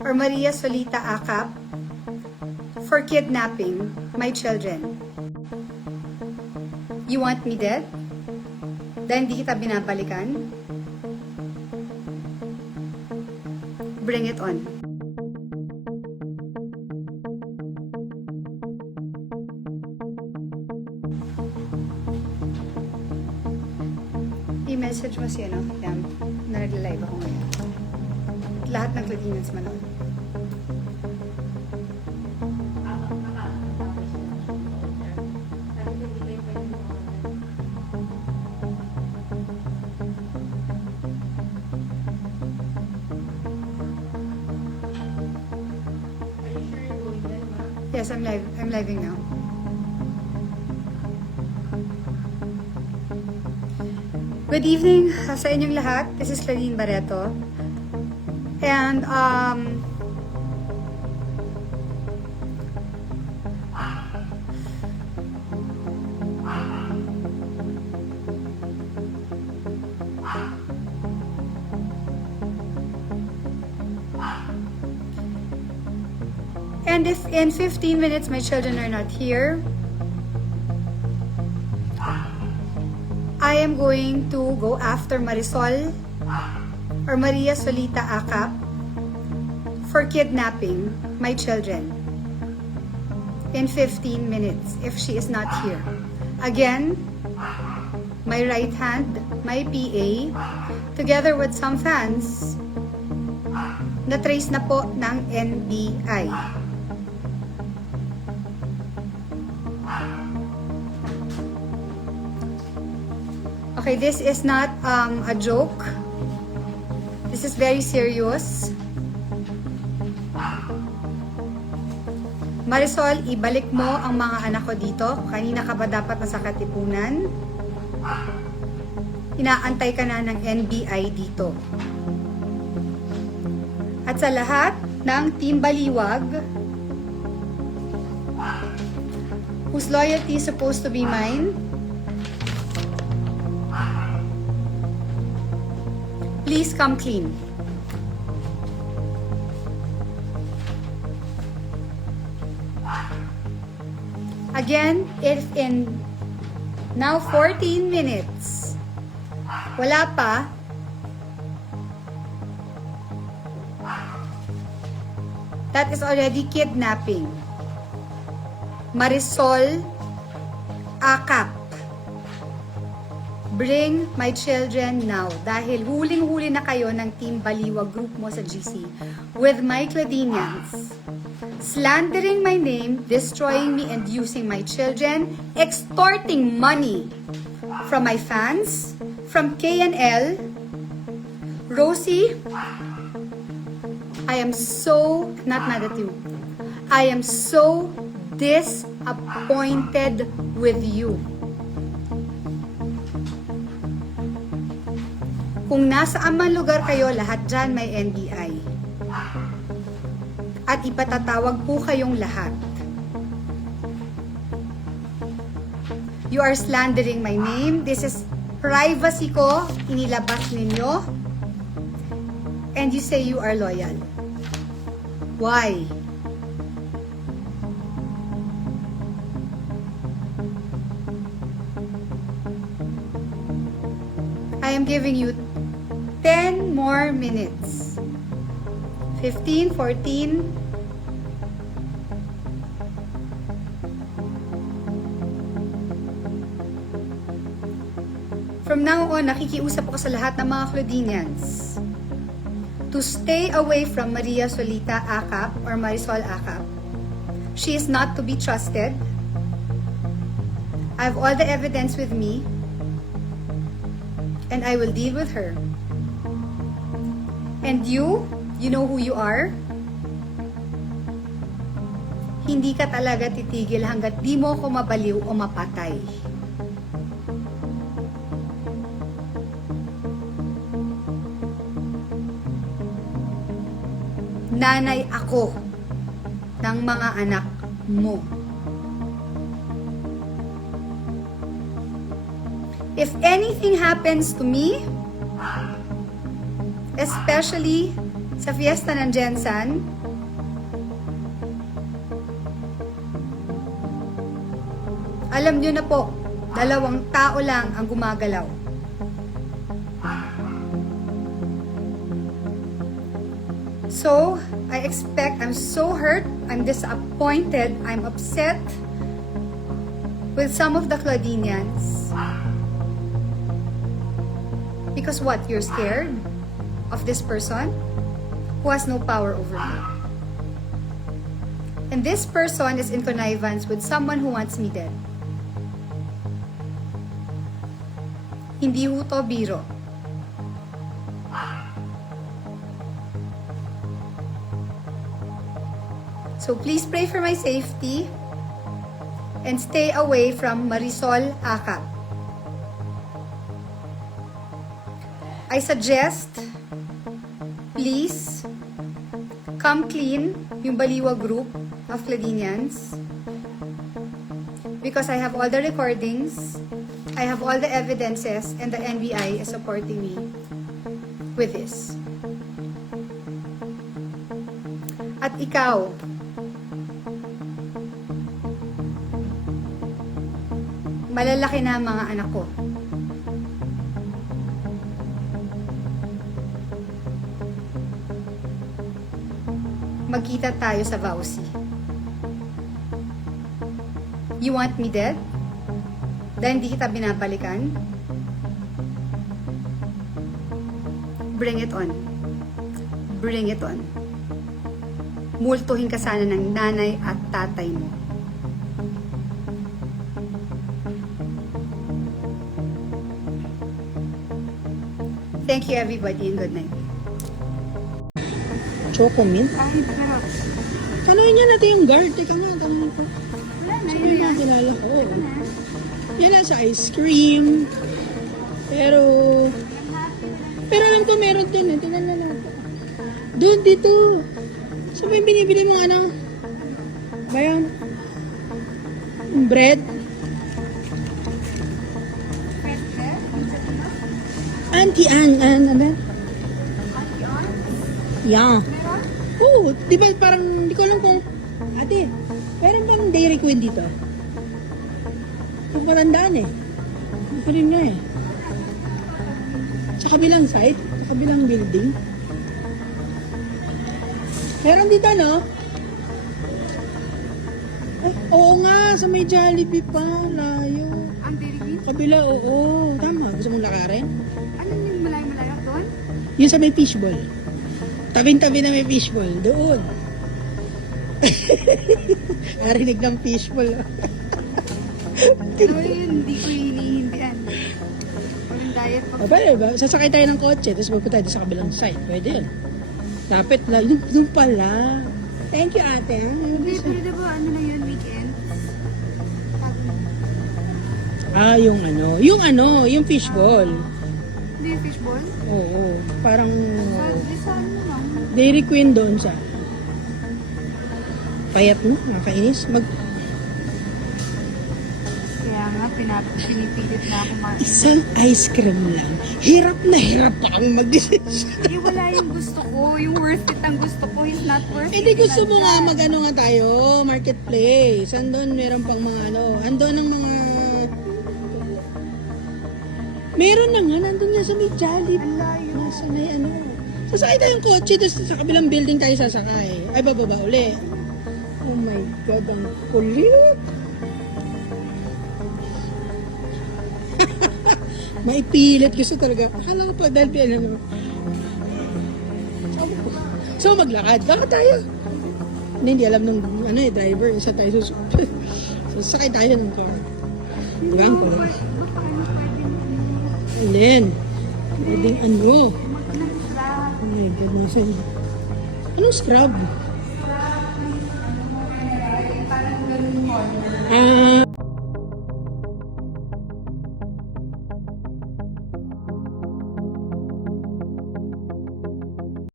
or Maria Solita Acap for kidnapping my children. You want me dead? Dahil hindi kita binabalikan? Bring it on. I-message mo siya, no? Yan, na nag-live ako ngayon. Lahat ng Claudinans manood. Yes, I'm living now. Good evening sa inyong lahat. This is Claudine Barreto. And if in 15 minutes my children are not here, I am going to go after Marisol or Maria Solita Acap for kidnapping my children in 15 minutes if she is not here. Again, my right hand, my PA, together with some fans, na-trace na po ng NBI. Okay, this is not a joke. This is very serious. Marisol, ibalik mo ang mga anak ko dito. Kanina ka ba dapat nasa Katipunan? Inaantay ka na ng NBI dito. At sa lahat ng Team Baliwag, whose loyalty is supposed to be mine, please come clean. Again, if in now 14 minutes, wala pa, that is already kidnapping. Marisol Acap. Bring my children now. Dahil huling-huli na kayo ng Team Baliwag group mo sa GC with my Claudinians. Slandering my name, destroying me and using my children, extorting money from my fans, from KNL. Rosie, I am so not mad at you. I am so disappointed with you. Kung nasaan man lugar kayo, lahat dyan may NBI. At ipatatawag po kayong lahat. You are slandering my name. This is privacy ko. Inilabas ninyo. And you say you are loyal. Why? I am giving you 10 more minutes. 15, 14. From now on, nakikiusap ko sa lahat ng mga Claudinians to stay away from Maria Solita Acap or Marisol Acap. She is not to be trusted. I have all the evidence with me. And I will deal with her. And you know who you are? Hindi ka talaga titigil hanggat di mo ko mabaliw o mapatay. Nanay ako ng mga anak mo. If anything happens to me, especially sa fiesta ng Jensan, alam nyo na po, 2 tao lang ang gumagalaw. So, I'm so hurt, I'm disappointed, I'm upset with some of the Claudinians. Because what? You're scared of this person who has no power over you. And this person is in connivance with someone who wants me dead. Hindi ho to biro. So please pray for my safety and stay away from Marisol Acap. I suggest, please, come clean yung Baliwa group of Claudinians because I have all the recordings, I have all the evidences, and the NBI is supporting me with this. At ikaw, malalaki na ang mga anak ko. Magkita tayo sa Vauci. You want me dead? Dahil hindi kita binabalikan? Bring it on. Bring it on. Multuhin ka sana ng nanay at tatay mo. Thank you everybody and good night. Chocomint? Ay, pero Tanungin niya natin yung guard. Teka nga, tanungin ko. wala na Sino yun. yung kilala ko? Yan lang sa ice cream. Pero alam ko meron dun eh. Tingnan na lang. Doon, dito. So may binibili mo ano? Ba yan? Yung bread? Auntie Ann, ano? Yeah. Oo, di ba parang, di ko alam kung, ate, meron bang Dairy Queen dito? Kung matandaan eh. Hindi ko rin nga eh. Sa kabilang site, sa kabilang building. Meron dito, no? Ay, oo nga, sa may Jollibee pa, layo. Ang Dairy Kabila, oo. Tama, gusto mong lakarin? Ano yung malayo-malayo doon? Yun sa may fishball. Tabing-tabi na may fishball. Doon. Narinig ng fishball. Ano yun? Hindi ko hinihindihan. Walang diet pa. Pwede ba? Sasakay tayo ng kotse, tapos magpunta tayo sa kabilang site. Pwede yun. Dapat lang. Doon pala. Thank you, ate. Hindi, pwede ba? Ano na yun? Weekend? Ah, yung ano. Yung fishball. Hindi yung fishball? Oo. Parang Sa ano lang? Dairy Queen doon sa payat mo, nakakainis. Kaya nga, pinipilit na ako Isang ice cream lang. Hirap na hirap pa akong mag-decision. Eh, wala yung gusto ko. Yung worth it ang gusto ko is not worth it. Eh di gusto mo nga mag-ano nga tayo, marketplace. Andun meron pang mga ano, andun ang mga... Meron na nga, nandun nga sa may Jollibee. Ang layo. Nasa may ano. Sasakay tayong kotse, tapos sa kabilang building tayo sasakay. Ay, bababa uli. Oh my God, ang kulit. Maipilit gusto talaga. Akala ko pa dahil ano. So maglakad. Lakad tayo. Hindi alam ng ano eh, driver. Isa tayo susunod. So sakay tayo ng car. Diba yung car? Alin? Pwedeng ano? Oh my God, nasa yun. Anong scrub?